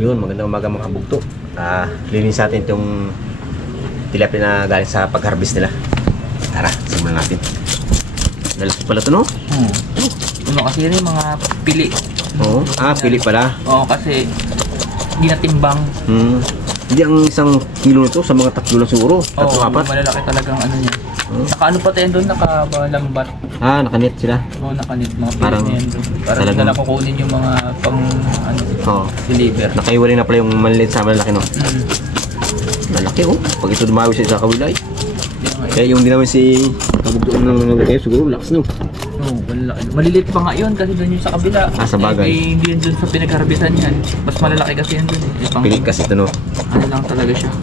Yun, magandang umaga mga kabugto. Linis natin itong tilapia na galing sa pag-harvest nila. Tara, simulan natin. Lalaki pala ito, no? Ano kasi rin mga pili. Oo. Pili pala. Oo, kasi hindi natimbang. Hindi ang isang kilo nito sa mga 3 lang siguro. 3, 4. Malalaki talagang ano niya. Naka ano pa tayo doon, nakalambat. Nakanet sila. Oo, nakanit mga Parang pilit na yan doon. Parang talagang- na lang kukunin yung mga pang ano, Oo. deliver. Nakaiwalay na pala yung maliliit sa malalaki, no? Malaki, oh. Pag ito dumawi sa isa kawilay. Kaya yung din naman si kabugto ng mga kayo, siguro lakas, no? Oo, malalaki. Maliliit pa nga yun kasi doon yung sa kabila. Sa bagay. Hindi yun doon sa pinagharbisan yan. Mas malalaki kasi yan doon. Pilit kasi ito, no? Ano lang talaga siya.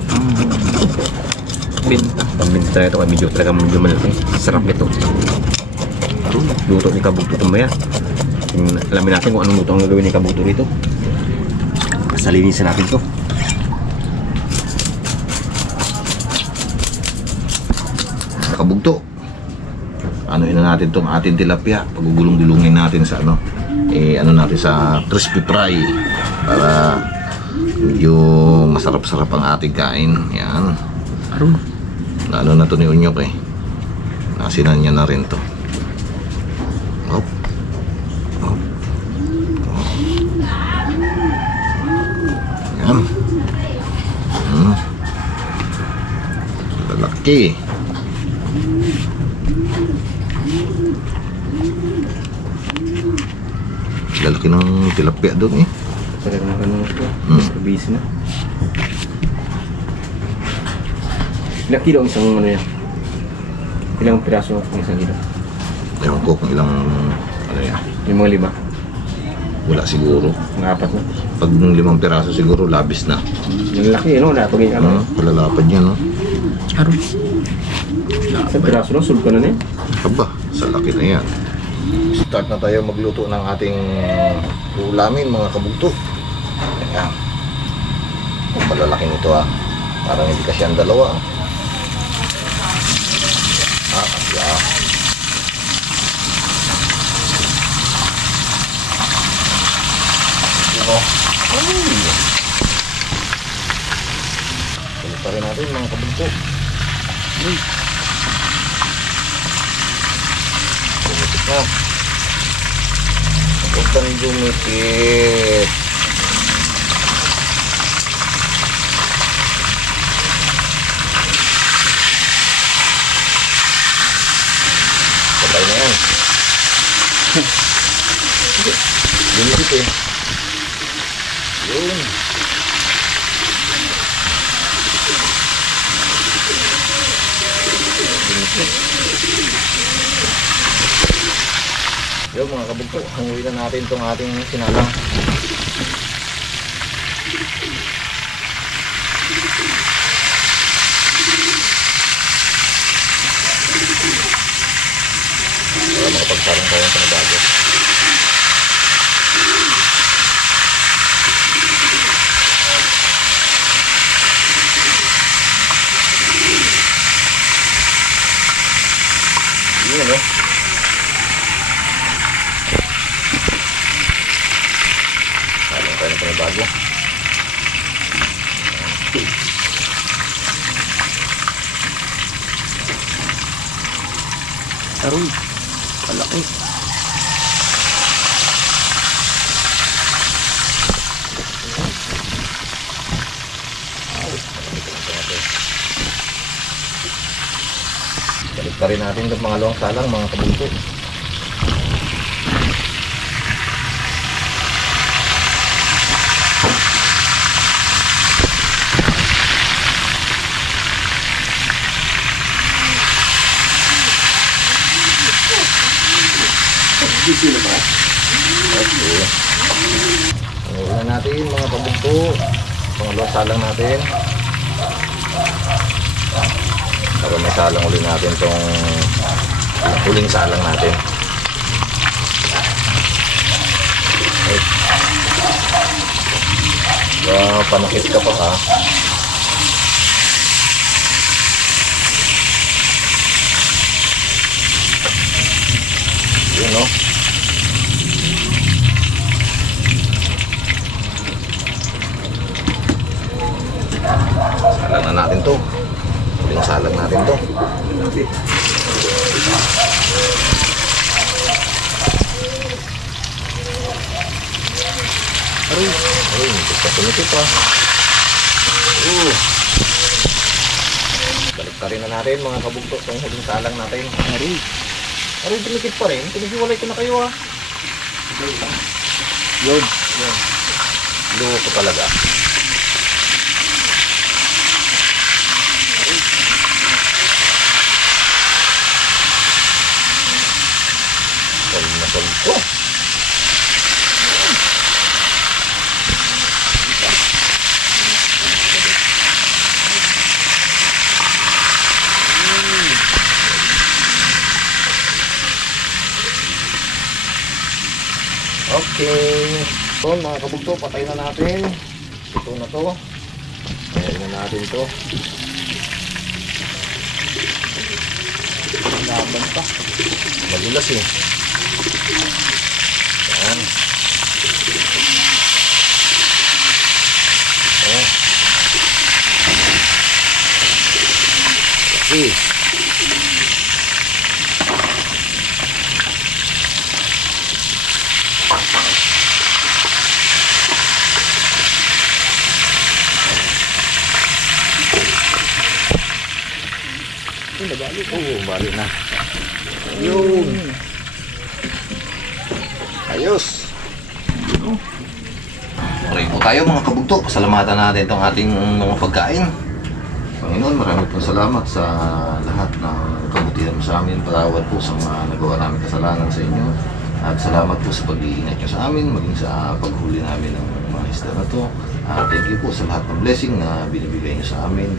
Binta. Pambinti talaga ito, medyo talaga medyo malaki. Sarap nito. Luto ni kabugto tumaya. Alamin natin kung anong luto ang gagawin ni kabugto rito. Basta linisan natin to. Kabugto, ano ina natin tong ating tilapia, pagugulong-gulungin natin sa ano, ano natin sa crispy fry para medyo masarap-sarap ang ating kain. Yan. Aron. Ano na to ni Unyok eh. Nasinan niya na rin to. Hop. Hop. Hop. Yan. Lalaki. Lalaki ng tilapia doon eh. Talaga na ganun ito. Busy na. Ilang kilo ang isang ano yan? Ilang piraso ang isang kilo? Ewan ko kung ilang ano yan. Yung mga 5? Wala siguro. Mga 4 na? Pag 5 piraso siguro labis na. Yung laki, no? Natugin ka na. Palalapad niya, no? Aron. Isang piraso lang, sulko na yan. Aba, sa laki na yan. Start na tayo magluto ng ating ulamin, mga kabugto. Ayan. Malalaki nito ah. Parang hindi kasi ang dalawa. Kasi Tuloy pa rin natin mga kabugto. Gumipit na. Huwag kang gumipit. Sabay na yan. Gumipit eh. Yun. Yo mga kabugto, hanguin na natin itong ating sinalang. Para makapagsalang tayo sa nabago. Yun ano? Tayo na bago. Aron. Malaki. Balik pa rin natin ng mga luwang salang, mga kabugto. Sino pa? Okay. Una natin mga kabugto. Pangalawang salang natin. Para may salang uli natin itong huling salang natin. Okay. Panakit ka pa ha. Yun, no? to. Aray, tumikit pa. Balik ka rin na natin mga kabugto itong huling salang natin. Aray, tumikit pa rin. Pinaghiwalay ko na kayo ah. Yun. Loko talaga. Solve na solve ko. Okay. So mga kabugto, patay na natin. Ito na to. Ayan na natin to. Laban pa. Madulas eh. Ayan. Ayan. Okay. Balik na. Yun. Ayos. Okay po tayo mga kabugto. Pasalamatan natin itong ating mga pagkain. Panginoon, maraming po salamat sa lahat ng kabutihan mo sa amin. Patawad po sa mga nagawa namin kasalanan sa inyo. At salamat po sa pag-iingat nyo sa amin, maging sa paghuli namin ng mga isda na to. Thank you po sa lahat ng blessing na binibigay nyo sa amin.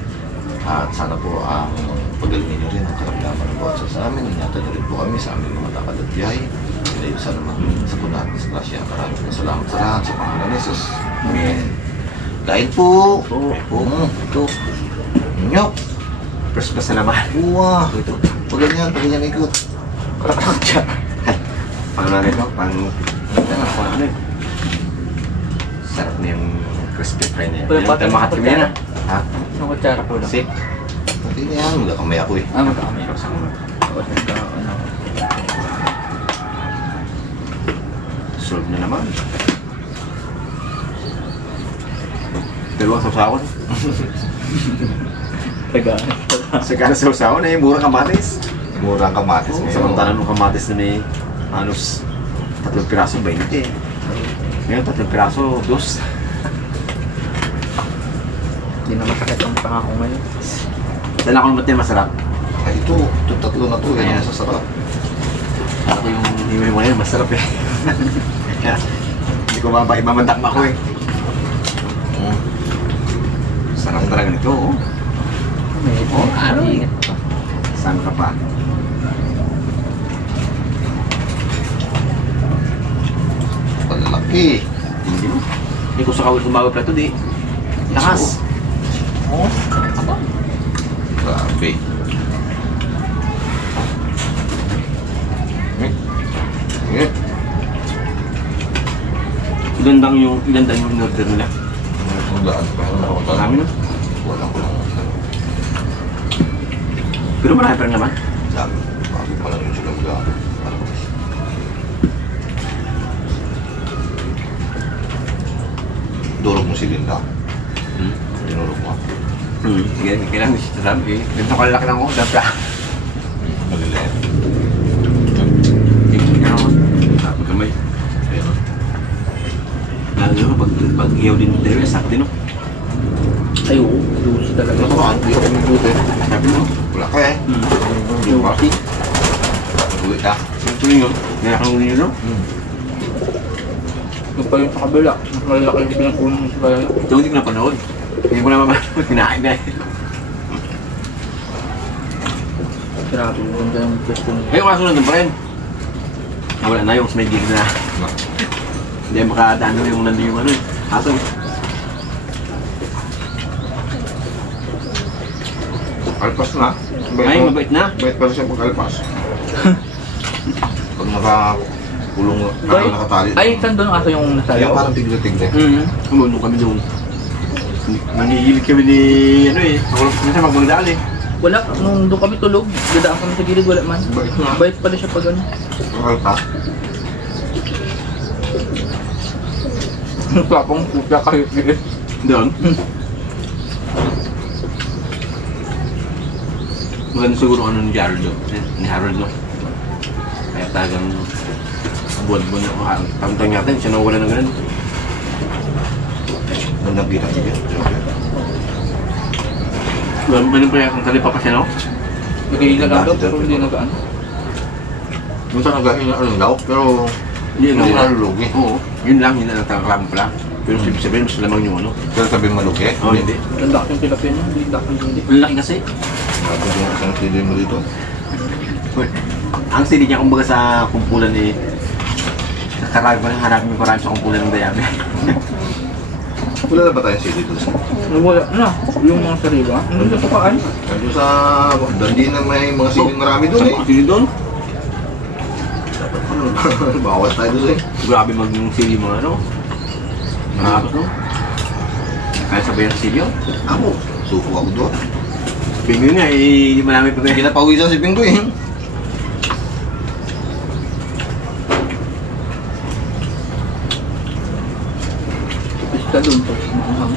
At sana po ang pagalingin nyo rin ang karamdaman ng bawat sa amin. Ingatan nyo rin po kami sa aming mga takad at biyahe. Ilayo sana naman sa punat sa grasya. Maraming po salamat sa lahat sa pangalan ni Jesus. Amen. Kain po. Ito. Nyok. Christmas na naman. Uwa. Paganyan ikot. Paano na ito? Paano na ito? Sarap na yung crispy fry na yan. Wala pa tayo makatimi na. Ha? Anong kutsara po lang? Sip. Pati na yan. Magkakamay ako eh. Magkakamay ako sa mga. Solve na naman. Dalawang sawsawan. Sagana sawsawan na yung murang kamatis. Murang kamatis. Samantalang ng kamatis na may halos 3 piraso 20. Ngayon 3 piraso 2. Hindi na masakit ang pangako ngayon. Dala ko naman masarap. Ay ito tatlo na to. Yan ang sasarap. Ako yung himili mo na yun, masarap eh. Kaya hindi ko imamandak ako eh. Sarap talaga nito oh. Ano? Saan ka pa? Palaki. Hindi mo. Hindi ko sa kawal tumawa plato di. Lakas. Oh. Grabe. Gandang yung order nila. Ang daan pa. Marami na. Walang ko lang. Pero marami pa rin naman. Dami. Bakit pa lang yung sila mag-daan. Durog mo si Linda. Dinurog mo. Sige, kailangan siya sasabi. Ganito kalaki lang ako, dapat ka. Malilit. Tingin ka naman. Sabi kamay. Ayun. Lalo pag iyaw din mo tayo, sakto din o. Ay, oo. Dusi talaga. Ano ba? Hindi ako mabuti. Sabi mo. Wala ka eh. Hindi ko kasi. Uwi ka. Tuloy nyo. Nakakulong nyo no? Yung pa yung sa kabila. Mas malalaki yung pinagkunan mo sa kaya. Ito hindi ko napanood. Hindi ko naman kinain na eh. Grabe, ganda yung pwesto niya. Ngayon kaso nandun pa rin. Wala na yung may gig na. Hindi makadaan na yung nandun yung ano eh. Aso. Alpas na. Ay, mabait na. Bait pa rin siya pag alpas. Pag nakakulong nakatali. Ay, saan doon aso yung nasa Yung loob? parang tigli-tigli. Umulong kami doon. Nangigilig kami ni ano eh. Ako minsan magmagdaan eh. Wala, nung doon kami tulog, dadaan kami sa gilid, wala man. Bait nga. Bait pala siya pag ano. Okay pa. Papang puta kahit gilid. Doon? Maganda siguro ano ni Harold doon. Ni Harold, no? Kaya talagang buwan-buwan na. Tamtang natin, siya nang wala ng ganun. Nung nagkita niya. Ganun pa yung kalipa pa siya, no? Nag-iilag daw, pero hindi nagaan. Minsan nagahin na law, pero Hindi hindi na nalulugi. Oo, yun lang ang reklamo pala. Pero sabihin, mas lamang yung ano. Pero sabihin malugi. Oo, hindi. Ang laki yung tilapia niya, hindi laki yung hindi. Ang laki kasi. Tapos yung isang CD mo dito. Ang sili niya kumbaga sa kumpulan ni karami pa rin hanapin yung karami sa kumpulan ng dayami. Wala na ba tayong CD dito? Wala na, yung mga sariwa. Hindi sa tukaan. Kaya sa dandi na may mga CD marami doon eh. Sili doon? Dapat ano, bawas tayo doon eh. Grabe mag-sili mga ano. Nakakapos, no? Kaya sabayan sa sili, oh. Ako, suko ako doon. Pingin nga, eh, hindi marami pa Hindi napawisan si Pingo eh. Pista doon, tapos maanghang.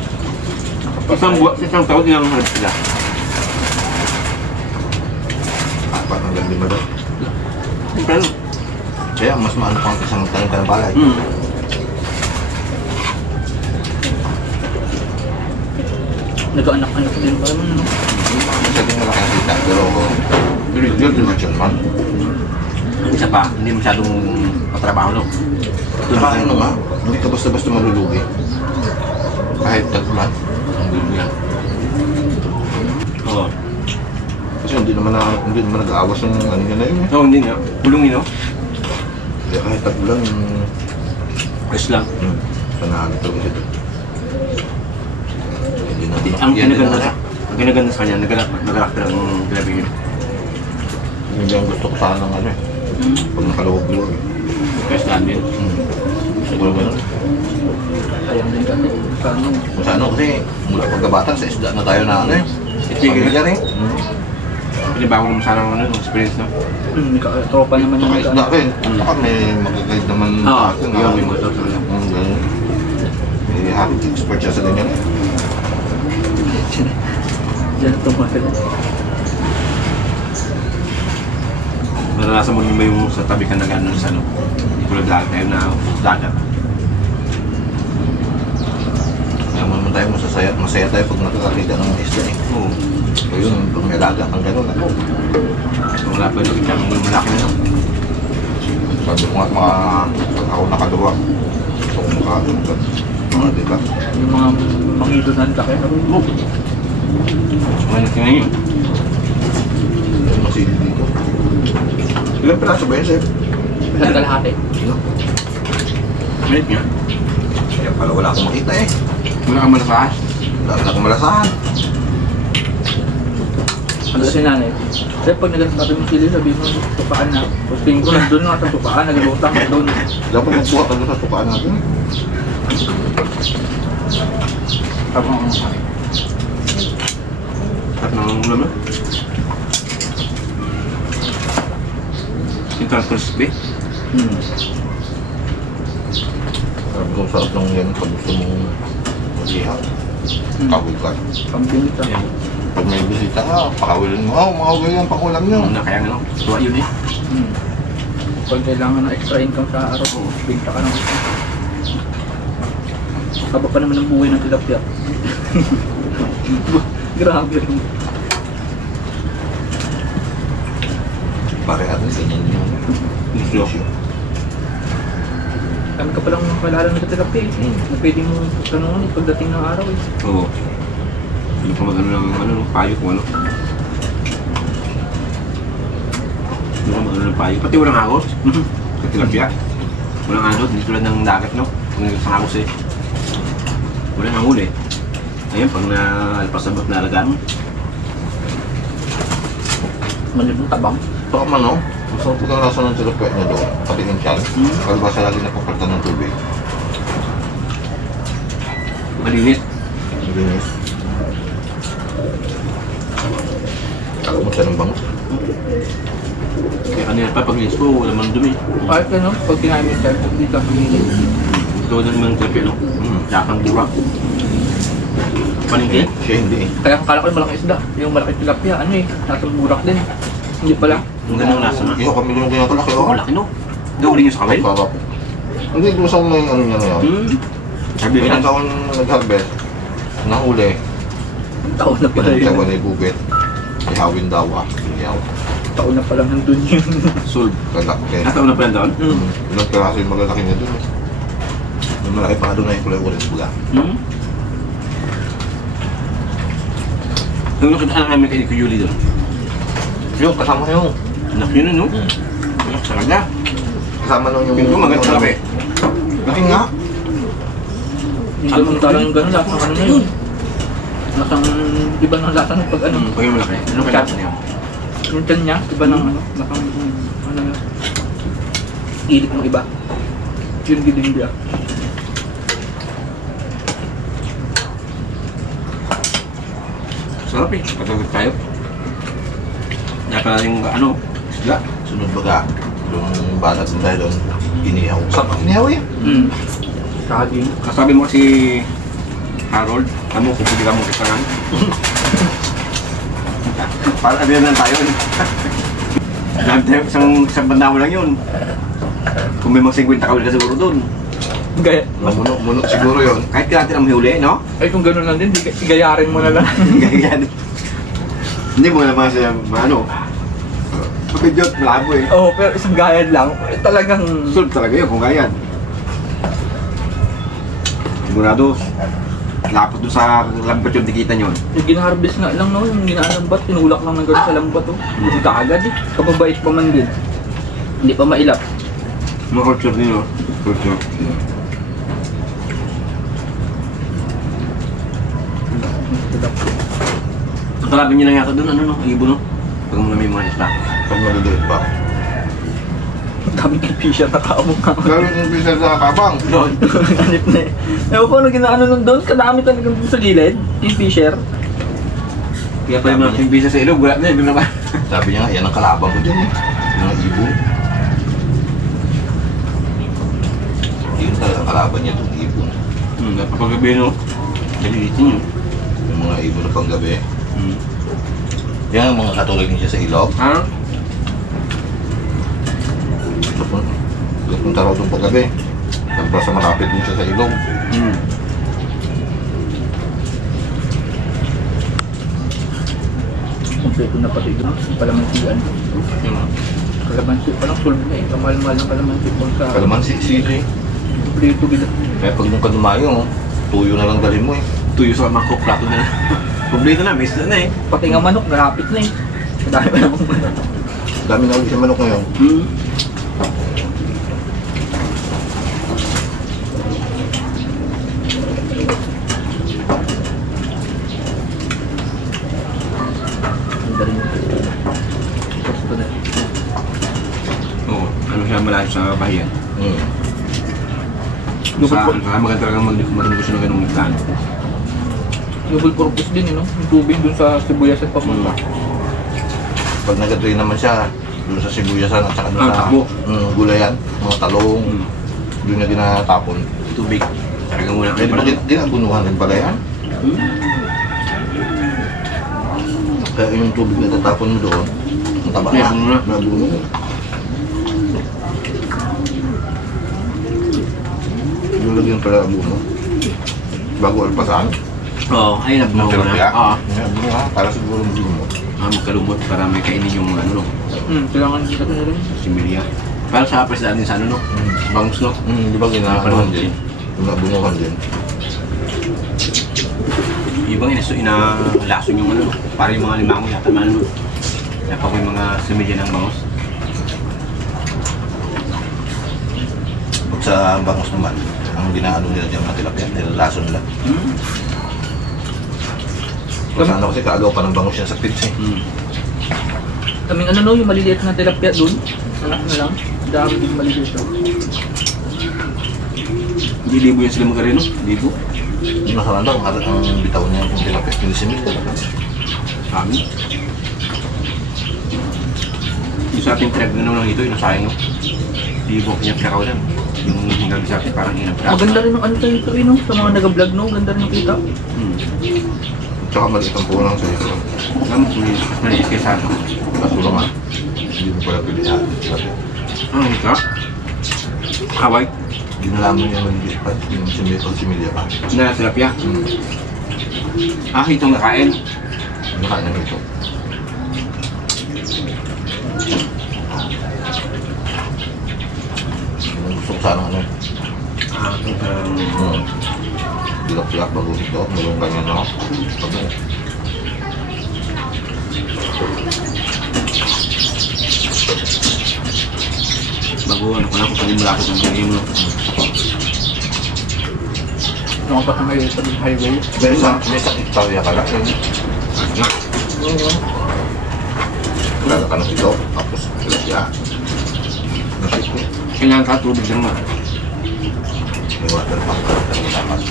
Isang taon, ilang harap sila. Apat hanggang 5 doon. Siyempre, ano? Kaya mas maano pang isang tanim ka ng balay. Nag-anak-anak din pa naman, ano. Isa din malaki ang kita, pero diretso naman. Ang isa pa, hindi masyadong patrabaho, no? Saka ano nga, hindi ka basta-basta malulugi. Kahit tag-ulan, ang gulo yan. Oo. Kasi hindi naman nag-aawas ng ano yun na yun eh. Oo, hindi nga. Bulungin, no? Kaya kahit tag-ulan, Ayos lang. panalo talaga siya doon. Hindi na, Ang yan din ginaganda na- ang ginaganda sa kanya, nagalak ng kilabingin. Hindi ang gusto ko sana ng ano eh. Pag nakaluwag-luwag eh. Kaya saan din. Siguro gano'n. Sayang din kasi. Kano. Kung sa ano kasi, mula pagkabata sa isda na tayo na ano eh. Itigil. Pamilya rin. Pinibago naman sana ng ano, experience, no? Tropa naman yung Saka isda rin. Saka may mag-guide naman Oo, sa akin. yun, may motor talaga. Ganun. Eh, happy expert siya sa ganyan eh. Diyan tumagal. Naranasan mo rin ba yung sa tabi ka nag-ano sa ano? Hindi ko naglagat tayo na dagat. Kaya mo naman tayo masaya tayo pag nakakakita ng isda eh. Oo. O yun, pag may alaga kang gano'n ako. Wala pa yung nakita ng malaki na, no? Sabi ko nga pag ako nakaluwag. Gusto ko makakagod. Mga diba? Yung mga mangito na laki. Oo. Ngayon, tingnan nyo. Yung masili dito. Ilang piraso ba yun, Sir? Isang kalahati. Ano? Minute nga. Kaya pala wala akong makita eh. Wala kang malasahan. Wala akong malasahan. Ano si nanay? Kasi pag nagsasabi mo sila, sabihin mo, tupaan na. Tapos tingin ko nandun nga sa tupaan, nagalutang doon. Dapat magbuhat ka doon sa tukaan natin. Tapos Sarap ng ulam, no? Ito ang crispy. Sabi ko, sarap ng yan pag gusto mong mag-ihaw. Kawil ka. pampinita. Ayan. Pag may bisita ka, pakawilin mo. Oh, mga ganyan pakulam nyo. Una, kaya nga, no? Tuwa yun, eh. Pag kailangan ng extra income sa araw, bigta ka ng isa. Haba pa naman ang buhay ng tilapia. Grabe rin. Pare at least, ganyan yung Gusto. Kami ka palang kalala ng tilapia eh. Na pwede mo tanungan eh pagdating ng araw eh. Oo. Hindi ko mag-ano ng ano, no? Payo kung ano. Hindi ko mag-ano ng payo. Pati walang agos. Sa tilapia. Walang agos. Hindi tulad ng dagat, no? Kung sa agos eh. Walang angul eh. Ayun, pag nalpasabot na alagaan mo. Malibong tabang. Baka man, no? Masarap pag ang lasa ng tilapia niya doon. Pati ng tiyan. Kalbasa lagi napapalitan ng tubig. Malinis. Malinis. siya ng bangus. Kaya kanina pa pag-linis ko, wala man dumi. Kahit ano, pag kinain mo tayo, hindi ka pumili. Ito na naman ng tilapia, no? Yakang burak. Paningin? Siya hindi eh. Kaya akala ko yung malaki isda. Yung malaki tilapia, ano eh, nasa burak din. Hindi pala. Ang gandang lasa na. Yung kami yung tinatalaki Oh, oh. laki no? Gawin niyo sa kawil? Sarap. Hindi ko sa may ano niya ngayon. Sabi ko Ilang na. taon nag-harvest, nahuli, Taon na pala pinagtawa yun. na yung bubit. Ihawin daw ah. Ihaw. Taon na pala nandun yun. Solve. Kalaki. Nataon na pala doon? Ilang piraso yung malalaki niya dun eh. Yung malaki pa doon na yung kulay orange buga. Yung nakita na namin kay Yuli doon. Yung kasama yung. Anak yun, no? Anak talaga. Kasama nung yung... Yung maganda talaga eh. Laki nga. Yung ganun talang yung ganun, lasang ano na yun. Lasang, iba ng lasa ng pag ano. Pag yung malaki. Ano kaya natin yun? Yung tiyan niya, iba ng ano, lasang, ano yun. Ilit ng iba. Yung giling dia. Sarap eh. Patagod tayo. Kaya pala yung ano, isda. Sunod baga. Yung banat ng tayo doon, inihaw. Sarap inihaw eh. Saging. Kasabi mo si Harold, ano kung pwede ka mong kisangan. Para abiyan lang tayo. Lahat tayo isang bandawa lang yun. Kung may mga 50 kawil ka siguro doon. Gaya. Muno siguro yun. Kahit kailangan ang huli, no? Ay kung ganun lang din, gayarin mo na lang. Ganyan. Hindi mo naman siya, ano, mapidjot, malabo eh. Oo, pero isang gayad lang. Talagang... Solve talaga yun kung ganyan. Sigurado, lapot doon sa lambat yung dikita nyo. Yung gina-harvest nga lang, no? Yung ginalambat, tinulak lang ng gano'n sa lambat, oh. Yung kaagad, eh. Kababait pa man din. Hindi pa mailap. Mga culture din, no? Culture. Kalabin nyo na yata doon, ano no? Ibo no? Pag mga may mga isla. Pag maluluit pa. Ang daming kipisa na kaamukha. Lalo yung bisa sa kabang. Doon. Ganip na eh. Ewan ko, ano ginaano nun doon? Kadami talagang doon sa gilid. Yung fisher. Kaya pa yung mga bisa sa ilog, wala na yun naman. Sabi niya nga, yan ang kalabang ko dyan eh. Yung mga ibon. Yun talaga ang kalaban niya itong ibon. Kapag gabi no, nalilitin yun. Yung mga ibon na panggabi. Yan ang mga katulad niya sa ilog. Ha? Punta raw doon paggabi. Tapos sa malapit din siya sa ilog. Kompleto na pati doon. Yung palamansian. Kalamansi pa lang, sulb na eh. Kamahal-mahal ng kalamansi po sa... Kalamansi, sili. Kompleto gila. Kaya pag nung kanumayo, tuyo na lang dalhin mo eh. Tuyo sa mga plato na. Kumplito na, may isla na eh. Pati nga manok, narapit na eh. Kadami pa namang manok. Dami na ulit siya manok ngayon. Ang galing yung gusto na. Oo, ano siya malayo sa bahiyan. Sa maganda talagang mag-negosyo ng ganung plan. Double purpose din, no? Yung tubig dun sa sibuyas at papunta. Pag nag-drain naman siya, doon sa sibuyasan at saka doon sa takbo. gulayan, mga talong, doon niya dinatapon. Tubig. Talagang muna Pwede ba ginagunuhan din pala yan? Kaya yung tubig na tatapon mo doon, ang taba May na, buno na. nabuno. Yung lagyan pala abuno. Bago alpasan. Oo, ay nabuno ko na. Oo. Abuno ha, para siguro mo. Magkalumot para may kainin yung mga ano no, Kailangan dito na rin. similya. Para sa presida din sa ano no, bangus no. Di ba ginagawa din? Nabunuhan din. Ibang inalason yung ano no, para yung mga limango yata man no. Kaya pa may mga similya ng bangus. Pag sa bangus naman, ang ginaano nila dyan mga tilapia, nilalason nila. Kasi ano kasi kaagaw pa ng bangus yan sa pits eh. Kaming ano no, yung maliliit na tilapia dun. Anak na lang. Dami din maliliit no. Hindi libo yan sila magarin no, libo. Yung nakaraan daw, ang bitaw niya yung tilapia, 15 mil. Kami. Yung sa ating trip na lang ito, yung sayang no? Di mo niya pinakawalan. Yung hanggang sa atin parang inang pinakawalan. Maganda rin yung ano tayo ito no? Sa mga nag-vlog no, ganda rin yung kita. Tsaka maliit ang pulang sa ito. Alam mo, mas maliit kayo sa atin. Nasulang ha. Hindi mo pala pilihan. Ano ito? Kaway? Hindi na lamang yung maliit pa. Yung similya pa. Na tilapia? Ah, itong nakain. Nakain na ito. Gusto ko sana ano. Ah, Pilak-pilak bago ito. Malunggan yan ako. Pag bago ano ko na kung pwede malapit ang gagawin mo. Yung pa sa highway. may sa Italia ka lang. Na. Lala ka ng ito. Tapos pilakya. Nasip ko. Kailangan ka tubig din naman. May water pump ka lang dapat.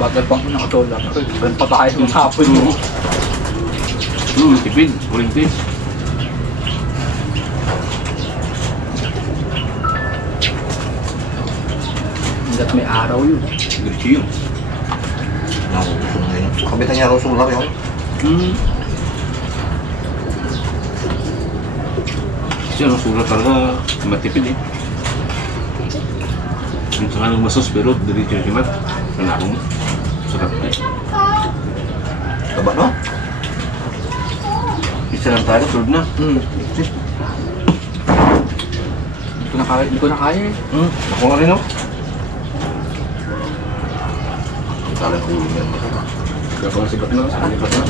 Water pump na katulad. Ganun pa kahit yung hapon mo. Tipid. Uling tipid. Hanggat may araw yun. Diretso yun. Nakukusun ngayon. Kabitan niya raw sular yun. Kasi ang sulat talaga matipid eh. Yung sa kanong masos pero diretso yung himat. Kanakong mo. Sarap eh. Taba no? Isa lang tayo, sulod na. Hindi ko na kaya eh. Ako nga rin oh. Kala ng ulo niyan masarap. Kaya pang sigat na, sa kanipat na.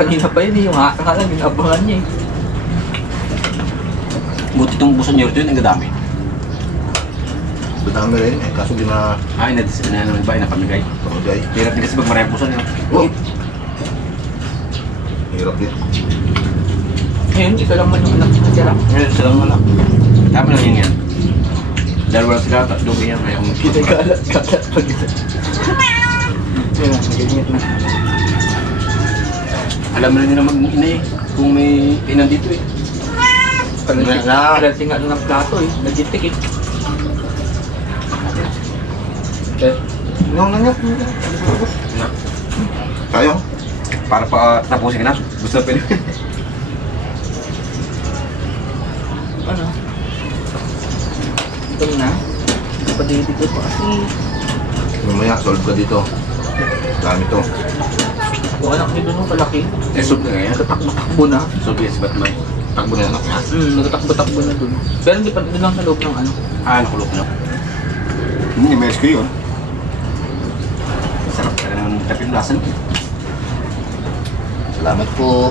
Kanina pa yun eh, yung haka lang, ginabangan niya eh. Buti itong busan niyo ito yun, ang gadami. Madami rin eh. Kaso di na Ay, na naman ba, napamigay. pamagay. Hirap din kasi pag maraming busan yun. Oh! Hirap dito. Ngayon, ito lang man yung anak na sila. Ngayon, silang anak. Tama lang yun yan. Dahil wala sila, tatlo ganyan. Kaya kung Pinagalat pag ito. Yan na, nagingit na. alam na nila mag-ina eh. Kung may inan dito eh. Palansi nga ng plato eh, nagitik eh. Okay. Ngaw na niya. Na. Kaya? Para pa tapusin ka na. Gusto na pwede. Ano? Ito na. Padito ko kasi. Mamaya, solve ka dito. Dami to. Yung anak niyo doon kalaki. Eh, sub na ngayon. Nagtatakbo na. Sub yes, Batman. Takbo na yan ako. Nagtatakbo na doon. Pero hindi pa doon lang sa loob ng ano. Ah, nakulok na. Hindi, may ko yun. Sarap ka naman tapin lasan. Salamat po.